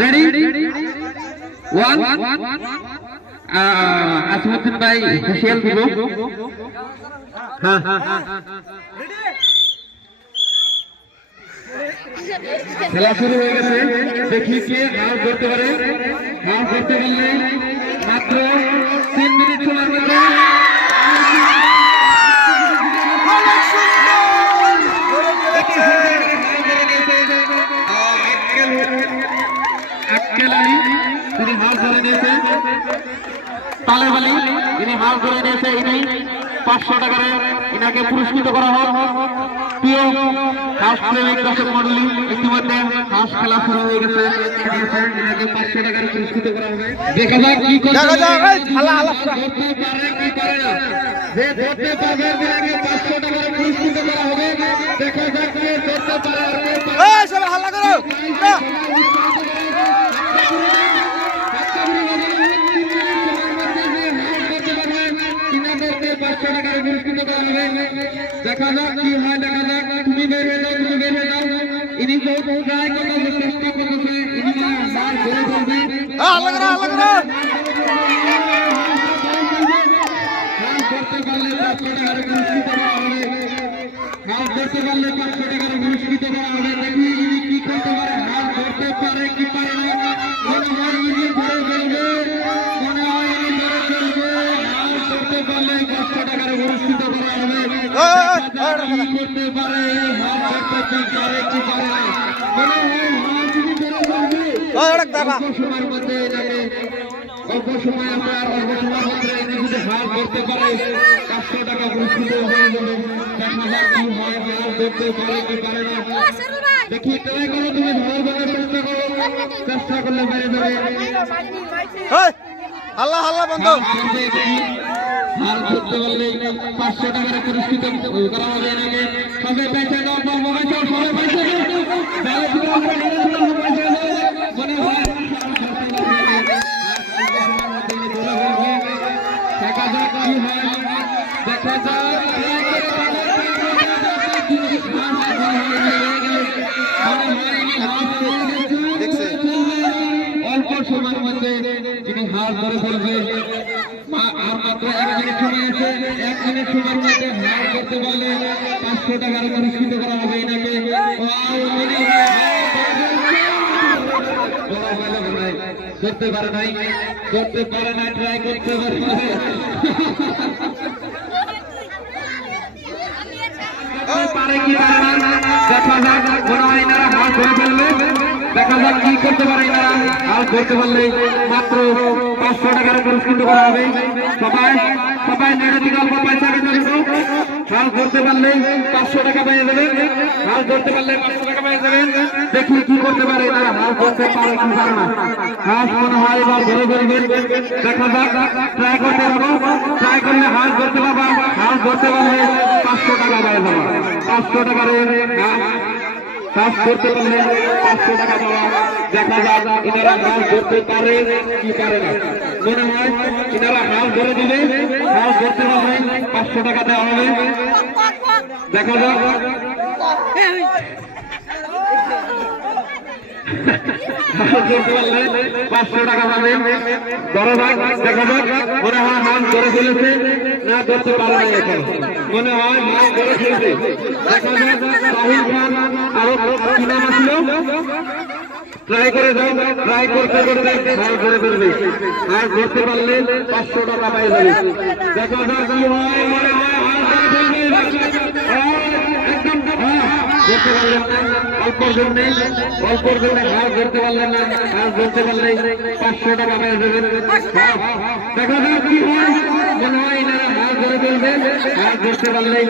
Ready one আসিমুদ্দিন ভাই হুশিয়াল দিব হ্যাঁ খেলা শুরু হয়ে গেছে। দেখি কে হাল করতে পারে। হাল করতে পারলে মাত্র তিন মিনিট মধ্যে আলী তিনি হাল ধরে নিয়েছে তালেব আলী তিনি হাল ধরে নিয়েছে ইনি পাঁচশো টাকার ইনাকে পুরস্কৃত করা হোক। প্রিয় হাঁস প্রেমিক দর্শক মন্ডলী ইতিমধ্যে হাঁস খেলা শুরু হয়ে গেছে। ইনাকে পাঁচশো টাকার পুরস্কৃত করা হবে। দেখা যাক কি দেখা যাক, হালা, হালা। ধরতে পারে কি পারে না। যে ধরতে পারবে তাকে পাঁচশো টাকার পুরস্কৃত করা হবে। দেখা যাক কে ধরতে পারে আর কে পারে সবাই হাল্লা করো। দেখা যাক কি হয় দেখা যাক তুমি বের হয়ে যাও তুমি বের হয়ে যাও ইনি বহুত ট্রাই করতে চেষ্টা করতেছে ইনি না মার ধরে ফেলবে এই, হাল্লা করো হাল্লা করো হাল করতে পারলে পাঁচশো টাকার পুরস্কৃত করা হবে হাল করতে পারলে পাঁচশো টাকার পুরস্কৃত করা হবে দেখি ইনি কি করতে পারে হাল করতে পারে কি এই, এই, কি করতে পারে হাল করতে কি পারে কি পারে। মনে যদি। অল্প সময়ের মধ্যে অল্প সময় আমরা অল্প সময়ের মধ্যে এনে যদি হার করতে পারে পাঁচশো টাকা পুরস্কৃত হয়ে যাবে। দেখা যাক কি হয় হার করতে পারে কি পারে না? দেখি ট্রাই করো তুমি চেষ্টা করো। চেষ্টা করলে বেড়ে যাবে এই, হাল্লা হাল্লা বন্ধ। হার করতে পারলে পাঁচশো টাকার পুরস্কৃত করা হবে এনাকে মনে হয় হয় দেখা দেখছে। অল্প সময়ের মধ্যে হার ধরে ফেলবে আর মাত্র এক মিনিট সময় আছে এক মিনিট সময়ের মধ্যে হার করতে পারলে পাঁচশো টাকার পুরস্কৃত করা হবে এনাকে করতে পারে নাই করতে পারে নাই ট্রাই করতে পারে পারে কি পারে না দেখা যাক মনে হয় এনারা হাল ধরে ফেলবে দেখা যাক কি করতে পারে এনারা। হাল ধরতে পারলে মাত্র পাঁচশো টাকার পুরস্কৃত করা হবে। সবাই সবাই নেড়ে অল্প পয়সা হাল ধরতে পারলে পাঁচশো টাকা পেয়ে যাবেন। হাল ধরতে পারলে পাঁচশো টাকা পেয়ে যাবেন। দেখি কি করতে পারে এনারা। হাল ধরতে পারে কি পারে না। হাল মনে হয় এবার ধরে ফেলবেন দেখা যাক। ট্রাই করতে পারব। ট্রাই করলে হাল ধরতে পারবা। হাল ধরতে পারলে পাঁচশো টাকা পেয়ে যাব। পাঁচশো টাকার কাজ করতে পারলে পাঁচশো টাকা দেওয়া। দেখা যাক এনারা হাল ধরতে পারে কি পারে না। মনে হয় এনারা হাল ধরে দিলে হাল ধরতে পারলে পাঁচশো টাকা দেওয়া হবে। দেখা যাক। পাঁচশো টাকা পাবে। বড় ভাই দেখা যাক। মনে হয় হাল ধরে ফেলেছে, না ধরতে পারে না এখন। মনে হয় হাল ধরে ফেলেছে। দেখা যাক। রাহুল খান কি নাম ছিল ট্রাই করে যাও ট্রাই করতে করতে ট্রাই করে ফেলবে আর ধরতে পারলে পাঁচশো টাকা পাই যাবে দেখা একদম অল্প জন্যে অল্প জন্যে ধরতে পারলেন না হাল ধরতে পারলে পাঁচশো টাকা পেয়ে হ্যাঁ, দেখা যাক কি হয় মনে হয় এনারা ধরে ফেলবে হাল ধরতে পারলে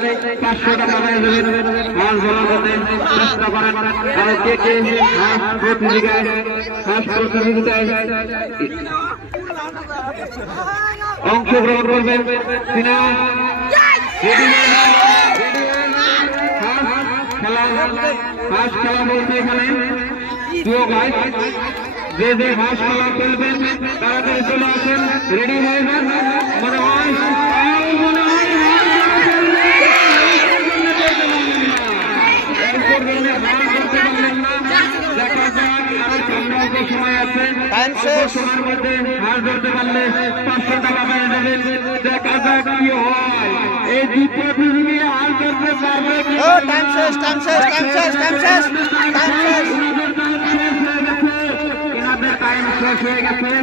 পাঁচশো টাকা পেয়ে যাবেন হাল ধরার জন্য চেষ্টা করেন আর কে কে প্রতিযোগিতায় প্রতিযোগিতায় অংশগ্রহণ করবেন রেডি খেলা হাঁস খেলা বলতে এখানে। প্রিয় ভাই যে যে হাঁস খেলা খেলবেন তাড়াতাড়ি চলে আসেন। রেডি হয়ে যান মনে হয় হাঁস হাঁস। সময়ের মধ্যে হার ধরতে পারলে পাঁচশো টাকা পেয়ে যাবেন দেখা যাক কি হয়। এই দ্বিতীয় ও টাইম শেষ টাইম শেষ টাইম শেষ টাইম শেষ টাইম শেষ টাইম শেষ হয়ে গেছে